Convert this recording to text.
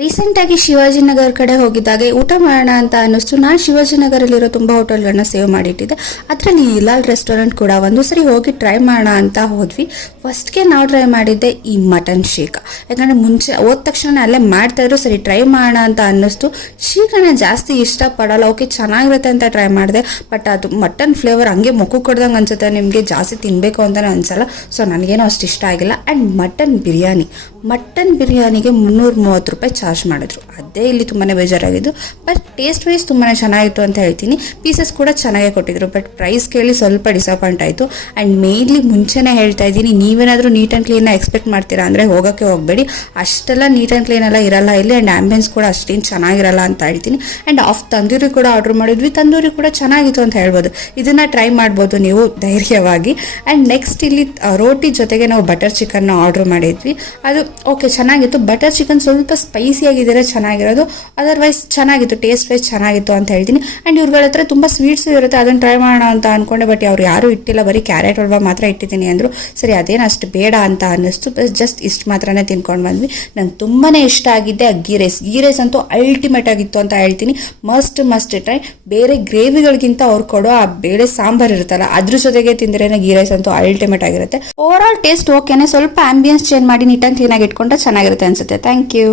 ರೀಸೆಂಟಾಗಿ ಶಿವಾಜಿನಗರ ಕಡೆ ಹೋಗಿದ್ದಾಗೆ ಊಟ ಮಾಡೋಣ ಅಂತ ಅನ್ನಿಸ್ತು. ನಾನು ಶಿವಾಜಿನಗರಲ್ಲಿರೋ ತುಂಬ ಹೋಟೆಲ್ಗಳನ್ನ ಸೇವ್ ಮಾಡಿಟ್ಟಿದ್ದೆ. ಅದರಲ್ಲಿ ಹಿಲಾಲ್ ರೆಸ್ಟೋರೆಂಟ್ ಕೂಡ ಒಂದು ಸರಿ ಹೋಗಿ ಟ್ರೈ ಮಾಡೋಣ ಅಂತ ಹೋದ್ವಿ. ಫಸ್ಟ್ಗೆ ನಾವು ಟ್ರೈ ಮಾಡಿದ್ದೆ ಈ ಮಟನ್ ಶೇಕ್. ಯಾಕಂದರೆ ಮುಂಚೆ ಹೋದ ತಕ್ಷಣ ಅಲ್ಲೇ ಮಾಡ್ತಾಯಿದ್ರು, ಸರಿ ಟ್ರೈ ಮಾಡೋಣ ಅಂತ ಅನ್ನಿಸ್ತು. ಶೇಕನ್ನು ಜಾಸ್ತಿ ಇಷ್ಟಪಡಲ್ಲ, ಓಕೆ ಚೆನ್ನಾಗಿರುತ್ತೆ ಅಂತ ಟ್ರೈ ಮಾಡಿದೆ. ಬಟ್ ಅದು ಮಟನ್ ಫ್ಲೇವರ್ ಹಂಗೆ ಮುಖಕ್ಕೆ ಕೊಡ್ದಂಗೆ ಅನ್ಸುತ್ತೆ, ನಿಮಗೆ ಜಾಸ್ತಿ ತಿನ್ನಬೇಕು ಅಂತಲೇ ಅನಿಸಲ್ಲ. ಸೊ ನನಗೇನೋ ಅಷ್ಟು ಇಷ್ಟ ಆಗಿಲ್ಲ. ಆ್ಯಂಡ್ ಮಟನ್ ಬಿರಿಯಾನಿಗೆ 330 ರೂಪಾಯಿ ಚಾರ್ಜ್ ಮಾಡಿದ್ರು. ಅದೇ ಇಲ್ಲಿ ತುಂಬಾ ಬೇಜಾರಾಗಿದ್ದು. ಬಟ್ ಟೇಸ್ಟ್ ವೈಸ್ ತುಂಬಾ ಚೆನ್ನಾಗಿತ್ತು ಅಂತ ಹೇಳ್ತೀನಿ. ಪೀಸಸ್ ಕೂಡ ಚೆನ್ನಾಗೇ ಕೊಟ್ಟಿದ್ರು. ಬಟ್ ಪ್ರೈಸ್ ಕೇಳಿ ಸ್ವಲ್ಪ ಡಿಸಪಾಯಿಂಟ್ ಆಯಿತು. ಆ್ಯಂಡ್ ಮೇನ್ಲಿ ಮುಂಚೆನೇ ಹೇಳ್ತಾ ಇದ್ದೀನಿ, ನೀವೇನಾದರೂ ನೀಟ್ ಆ್ಯಂಡ್ ಕ್ಲೀನಾಗಿ ಎಕ್ಸ್ಪೆಕ್ಟ್ ಮಾಡ್ತೀರಾ ಅಂದರೆ ಹೋಗೋಕ್ಕೆ ಹೋಗಬೇಡಿ. ಅಷ್ಟೆಲ್ಲ ನೀಟ್ ಆ್ಯಂಡ್ ಕ್ಲೀನ್ ಎಲ್ಲ ಇರಲ್ಲ ಇಲ್ಲಿ. ಆ್ಯಂಡ್ ಆ್ಯಂಬಿಯನ್ಸ್ ಕೂಡ ಅಷ್ಟೇನು ಚೆನ್ನಾಗಿರಲ್ಲ ಅಂತ ಹೇಳ್ತೀನಿ. ಆ್ಯಂಡ್ ತಂದೂರಿ ಕೂಡ ಆರ್ಡರ್ ಮಾಡಿದ್ವಿ. ತಂದೂರಿ ಕೂಡ ಚೆನ್ನಾಗಿತ್ತು ಅಂತ ಹೇಳ್ಬೋದು. ಇದನ್ನು ಟ್ರೈ ಮಾಡ್ಬೋದು ನೀವು ಧೈರ್ಯವಾಗಿ. ಆ್ಯಂಡ್ ನೆಕ್ಸ್ಟ್ ಇಲ್ಲಿ ರೋಟಿ ಜೊತೆಗೆ ನಾವು ಬಟರ್ ಚಿಕನ್ನ ಆರ್ಡರ್ ಮಾಡಿದ್ವಿ. ಅದು ಓಕೆ ಚೆನ್ನಾಗಿತ್ತು. ಬಟರ್ ಚಿಕನ್ ಸ್ವಲ್ಪ ಸ್ಪೈಸಿಯಾಗಿದ್ದರೆ ಚೆನ್ನಾಗಿರೋದು, ಅದರ್ವೈಸ್ ಚೆನ್ನಾಗಿತ್ತು, ಟೇಸ್ಟ್ ವೈಸ್ ಚೆನ್ನಾಗಿತ್ತು ಅಂತ ಹೇಳ್ತೀನಿ. ಆ್ಯಂಡ್ ಇವ್ರಗಳ ಹತ್ರ ತುಂಬ ಸ್ವೀಟ್ಸು ಇರುತ್ತೆ, ಅದನ್ನು ಟ್ರೈ ಮಾಡೋಣ ಅಂತ ಅಂದ್ಕೊಂಡೆ. ಬಟ್ ಅವ್ರು ಯಾರೂ ಇಟ್ಟಿಲ್ಲ, ಬರೀ ಕ್ಯಾರೆಟ್ ಹಲ್ವಾ ಮಾತ್ರ ಇಟ್ಟಿದ್ದೀನಿ ಅಂದರು. ಸರಿ ಅದೇನು ಅಷ್ಟು ಬೇಡ ಅಂತ ಅನ್ನಿಸ್ತು. ಜಸ್ಟ್ ಇಷ್ಟು ಮಾತ್ರನೇ ತಿನ್ಕೊಂಡು ಬಂದ್ವಿ. ನಂಗೆ ತುಂಬಾ ಇಷ್ಟ ಆಗಿದ್ದೆ ಆ ಗೀ ರೈಸ್ ಅಂತೂ ಅಲ್ಟಿಮೇಟ್ ಆಗಿತ್ತು ಅಂತ ಹೇಳ್ತೀನಿ. Must try. ಬೇರೆ ಗ್ರೇವಿಗಳಿಗಿಂತ ಅವ್ರು ಕೊಡೋ ಆ ಬೇಳೆ ಸಾಂಬಾರು ಇರುತ್ತಲ್ಲ, ಅದ್ರ ಜೊತೆಗೆ ತಿಂದ್ರೇನೆ ಗೀ ರೈಸ್ ಅಂತೂ ಅಲ್ಟಿಮೇಟ್ ಆಗಿರುತ್ತೆ. ಓವರ್ ಆಲ್ ಟೇಸ್ಟ್ ಓಕೆನೆ, ಸ್ವಲ್ಪ ಆಂಬಿಯನ್ಸ್ ಚೇಂಜ್ ಮಾಡಿ ನೀಟಾಗಿ ಕ್ಲೀನಾಗಿ ಇಟ್ಕೊಂಡ್ರೆ ಚೆನ್ನಾಗಿರುತ್ತೆ ಅನ್ಸುತ್ತೆ. Thank you.